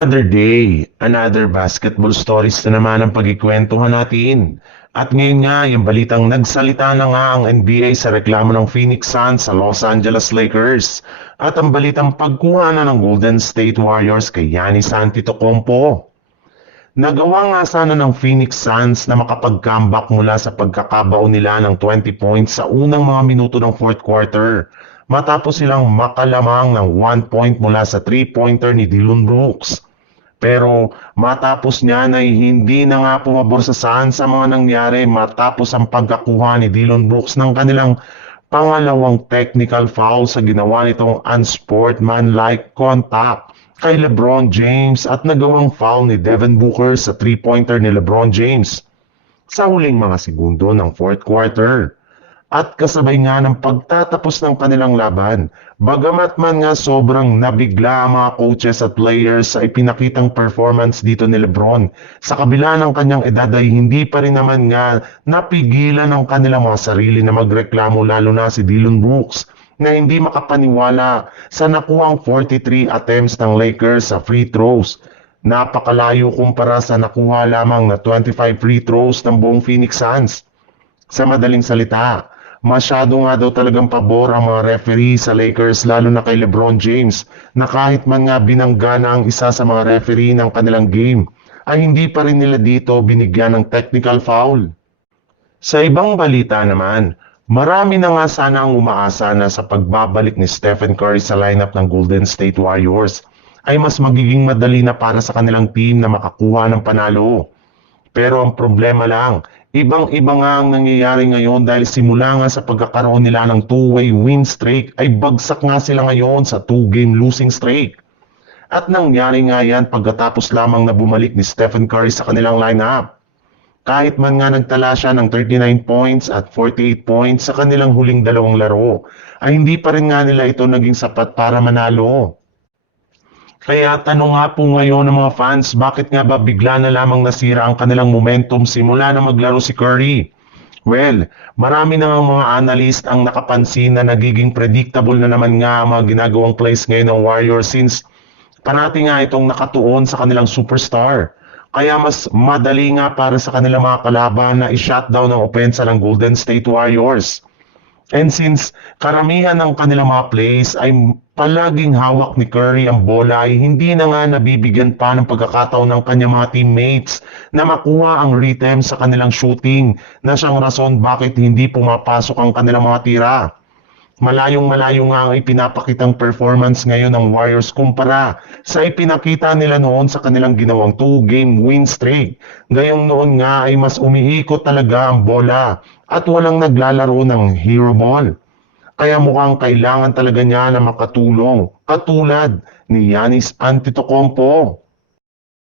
Another day, another basketball stories na naman ang pagkikwentuhan natin. At ngayon nga, yung balitang nagsalita na nga ang NBA sa reklamo ng Phoenix Suns sa Los Angeles Lakers. At ang balitang pagkuha na ng Golden State Warriors kay Giannis Antetokounmpo. Nagawa nga sana ng Phoenix Suns na makapag-comeback mula sa pagkakabao nila ng 20 points sa unang mga minuto ng fourth quarter. Matapos silang makalamang ng 1 point mula sa 3-pointer ni Dillon Brooks. Pero matapos niya ay hindi na nga pumabor sa Suns sa mga nangyari matapos ang pagkakuha ni Dillon Brooks ng kanilang pangalawang technical foul sa ginawa nitong unsportsmanlike contact kay LeBron James at nagawang foul ni Devin Booker sa 3-pointer ni LeBron James sa huling mga segundo ng fourth quarter. At kasabay nga ng pagtatapos ng kanilang laban, bagamat man nga sobrang nabigla ang mga coaches at players sa ipinakitang performance dito ni LeBron, sa kabila ng kanyang edad ay hindi pa rin naman nga napigilan ng kanilang mga sarili na magreklamo, lalo na si Dillon Brooks na hindi makapaniwala sa nakuhang 43 attempts ng Lakers sa free throws. Napakalayo kumpara sa nakuha lamang na 25 free throws ng buong Phoenix Suns. Sa madaling salita, masyado nga daw talagang pabor ang mga referee sa Lakers, lalo na kay LeBron James, na kahit man nga binangga na ang isa sa mga referee ng kanilang game, ay hindi pa rin nila dito binigyan ng technical foul. Sa ibang balita naman, marami na nga sana ang umaasa na sa pagbabalik ni Stephen Curry sa lineup ng Golden State Warriors ay mas magiging madali na para sa kanilang team na makakuha ng panalo. Pero ang problema lang, ibang-iba nga ang nangyayari ngayon dahil simula nga sa pagkakaroon nila ng two-way win streak ay bagsak nga sila ngayon sa two-game losing streak. At nangyari nga yan pagkatapos lamang na bumalik ni Stephen Curry sa kanilang lineup. Kahit man nga nagtala siya ng 39 points at 48 points sa kanilang huling dalawang laro, ay hindi pa rin nga nila ito naging sapat para manalo. Kaya tanong nga po ngayon ng mga fans, bakit nga ba bigla na lamang nasira ang kanilang momentum simula na maglaro si Curry? Well, marami na mga analyst ang nakapansin na nagiging predictable na naman nga ang mga ginagawang plays ngayon ng Warriors since parati nga itong nakatuon sa kanilang superstar. Kaya mas madali nga para sa kanilang mga kalaban na i-shutdown ang opensa ng Golden State Warriors. And since karamihan ng kanilang mga plays ay palaging hawak ni Curry ang bola, ay hindi na nga nabibigyan pa ng pagkakataon ng kanyang mga teammates na makuha ang rhythm sa kanilang shooting na siyang rason bakit hindi pumapasok ang kanilang mga tira. Malayong-malayo nga ang ipinapakitang performance ngayon ng Warriors kumpara sa ipinakita nila noon sa kanilang ginawang two-game win streak. Gayong noon nga ay mas umiikot talaga ang bola at walang naglalaro ng hero ball. Kaya mukhang kailangan talaga niya na makatulong, katulad ni Giannis Antetokounmpo.